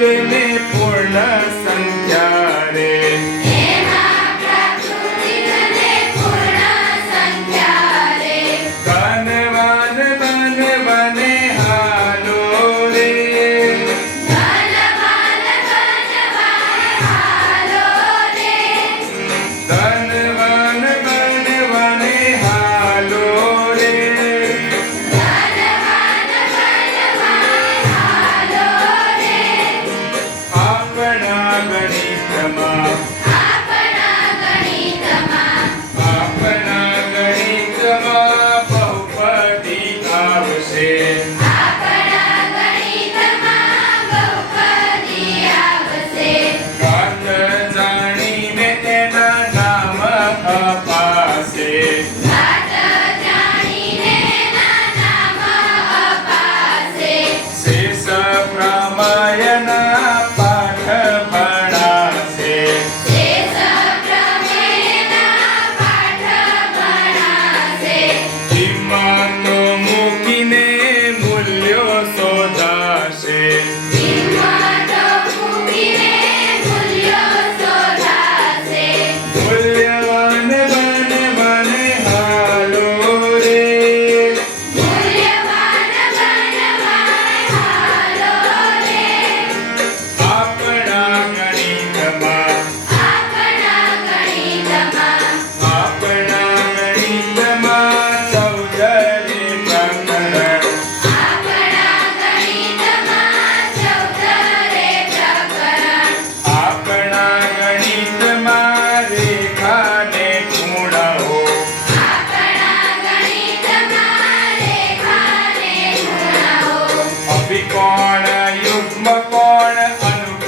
believe